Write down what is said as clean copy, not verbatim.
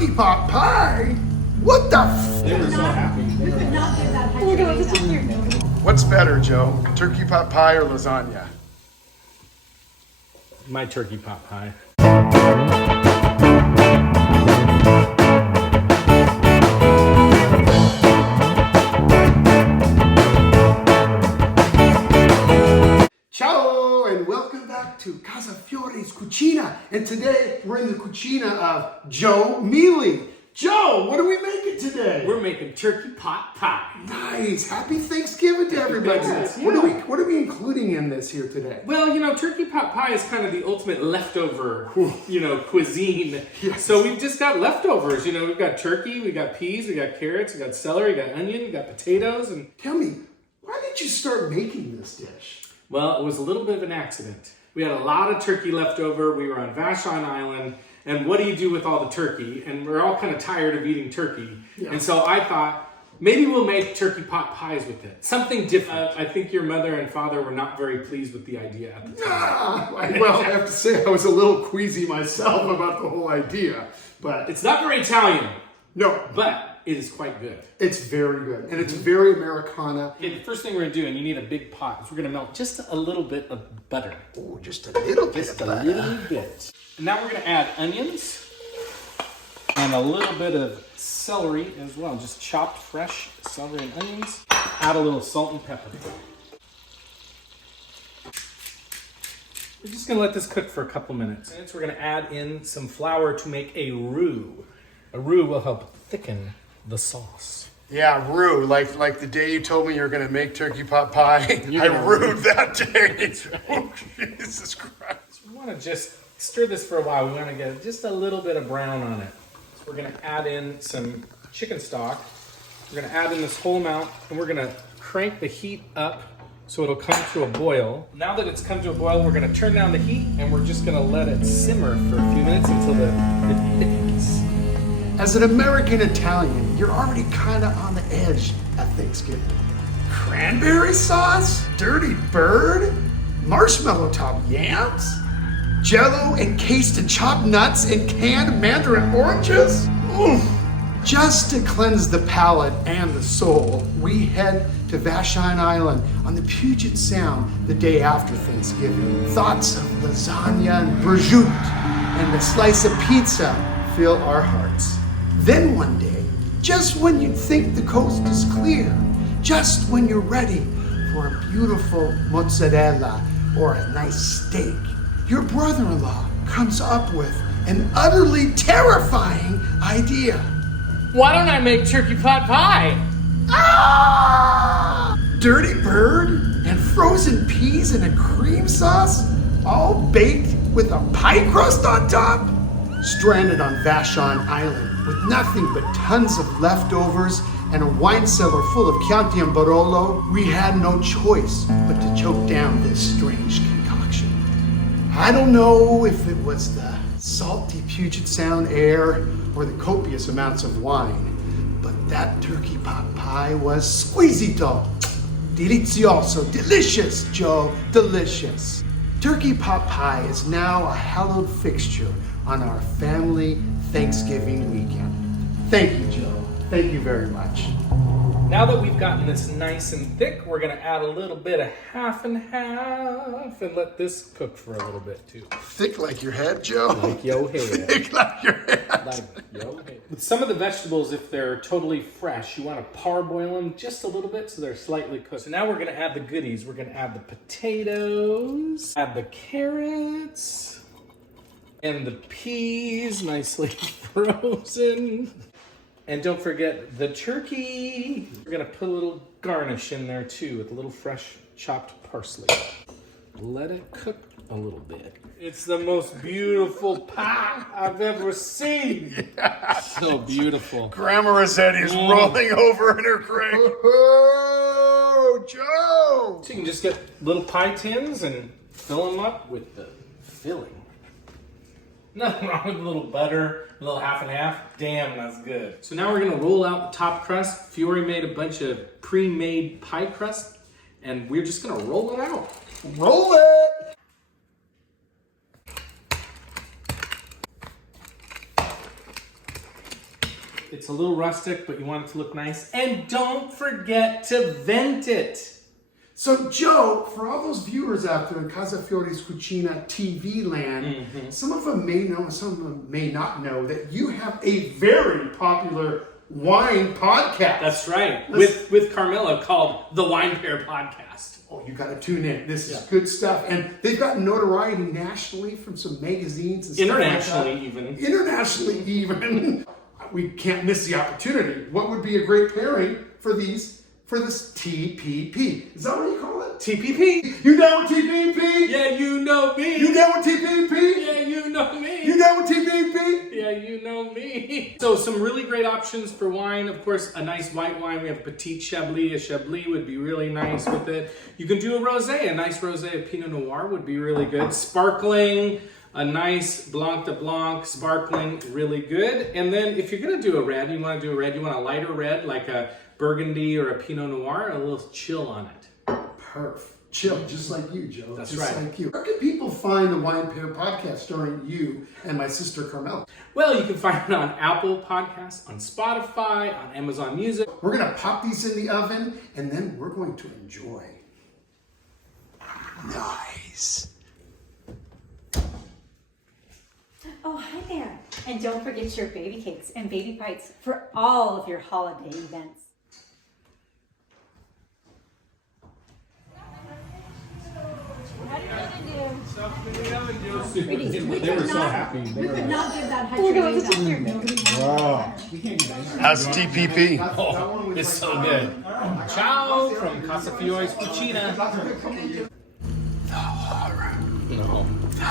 turkey pot pie? What the f? They were so happy. We could not give that Oh my God, this is weird. What's better, Joe? Turkey pot pie or lasagna? My turkey pot pie. Ciao and welcome back to Casa Fiore's Cucina. And today we're in the Cucina of Joe Mele. Joe, what are we making today? We're making turkey pot pie. Nice. Happy Thanksgiving to everybody. Yes, What are we including in this here today? Well, turkey pot pie is kind of the ultimate leftover, cuisine. Yes. So we've just got leftovers. We've got turkey, we got peas, we got carrots, we got celery, we got onion, we got potatoes, and Tell me, why did you start making this dish? well, it was a little bit of an accident. We had a lot of turkey left over. We were on Vashon Island, and what do you do with all the turkey? And we're all kind of tired of eating turkey. Yeah. And so I thought, maybe we'll make turkey pot pies with it. Something different. I think your mother and father were not very pleased with the idea at the time. Well, I have to say I was a little queasy myself about the whole idea, but It's not very Italian, no, but it is quite good. it's very good, and it's very Americana. Okay, the first thing we're going to do, and you need a big pot, is we're going to melt just a little bit of butter. Oh, just a little bit Just of a butter. little bit. And now we're going to add onions and a little bit of celery as well. Just chopped fresh celery and onions. Add a little salt and pepper. We're just going to let this cook for a couple minutes. And we're going to add in some flour to make a roux. A roux will help thicken the sauce. Yeah, roux, like the day you told me you were going to make turkey pot pie. You're I gonna roux that day. Oh, Jesus Christ. We want to just stir this for a while. We want to get just a little bit of brown on it. So we're going to add in some chicken stock. We're going to add in this whole amount, and we're going to crank the heat up so it'll come to a boil. Now that it's come to a boil, we're going to turn down the heat, and we're just going to let it simmer for a few minutes until it thickens. As an American Italian, you're already kind of on the edge at Thanksgiving. Cranberry sauce, dirty bird, marshmallow top yams, Jello encased in chopped nuts and canned mandarin oranges. Oof. Just to cleanse the palate and the soul, we head to Vashon Island on the Puget Sound the day after Thanksgiving. Thoughts of lasagna and prosciutto and a slice of pizza fill our hearts. Then one day, just when you'd think the coast is clear, just when you're ready for a beautiful mozzarella or a nice steak, your brother-in-law comes up with an utterly terrifying idea. Why don't I make turkey pot pie? Ah! Dirty bird and frozen peas in a cream sauce, all baked with a pie crust on top? Stranded on Vashon Island with nothing but tons of leftovers and a wine cellar full of Chianti and Barolo, we had no choice but to choke down this strange concoction. I don't know if it was the salty Puget Sound air or the copious amounts of wine, but that turkey pot pie was squisito, delizioso, delicious, Joe, delicious. Turkey pot pie is now a hallowed fixture on our family Thanksgiving weekend. Thank you, Joe. Thank you very much. Now that we've gotten this nice and thick, we're going to add a little bit of half and half and let this cook for a little bit too. Thick like your head, Joe. Like your head. Thick like your head. Like your head. With some of the vegetables, if they're totally fresh, you want to parboil them just a little bit so they're slightly cooked. So now we're going to add the goodies. We're going to add the potatoes, add the carrots, and the peas nicely frozen. And don't forget the turkey. We're gonna put a little garnish in there too with a little fresh chopped parsley. Let it cook a little bit. It's the most beautiful pie I've ever seen. Yeah. So beautiful. Grandma Rossetti's rolling over in her grave. Oh, Joe! So you can just get little pie tins and fill them up with the filling. Nothing wrong with a little butter, a little half and half. Damn, that's good. So now we're gonna roll out the top crust. Fiore made a bunch of pre-made pie crust, and we're just gonna roll it out. Roll it! It's a little rustic, but you want it to look nice. And don't forget to vent it. So, Joe, for all those viewers out there in Casa Fiore's Cucina TV land, some of them may know, some of them may not know that you have a very popular wine podcast. That's right. With Carmela, called the Wine Pair Podcast. Oh, you got to tune in. This is good stuff. And they've got notoriety nationally from some magazines and stuff Internationally, like that. even. Internationally, even. We can't miss the opportunity. What would be a great pairing for this TPP? Is that what you call it? TPP. You down with TPP? Yeah, you know me. You down with TPP? Yeah, you know me. You down with TPP? Yeah, you know me. So some really great options for wine. Of course, a nice white wine. We have Petit Chablis. A Chablis would be really nice with it. You can do a rosé. A nice rosé of Pinot Noir would be really good. Sparkling. A nice Blanc de Blanc, sparkling, really good. And then if you're going to do a red, you want a lighter red, like a Burgundy or a Pinot Noir, a little chill on it. Perf. Chill, just like you, Joe. That's just right. Like you. Where can people find the Wine Pair Podcast starring you and my sister Carmela? Well, you can find it on Apple Podcasts, on Spotify, on Amazon Music. We're going to pop these in the oven, and then we're going to enjoy. Nice. Oh, hi there. And don't forget your baby cakes and baby bites for all of your holiday events. They were so happy. They were Not give that Wow. How's TPP? Oh, it's so good. Ciao from Casa Fiore's Cucina. The horror. No. The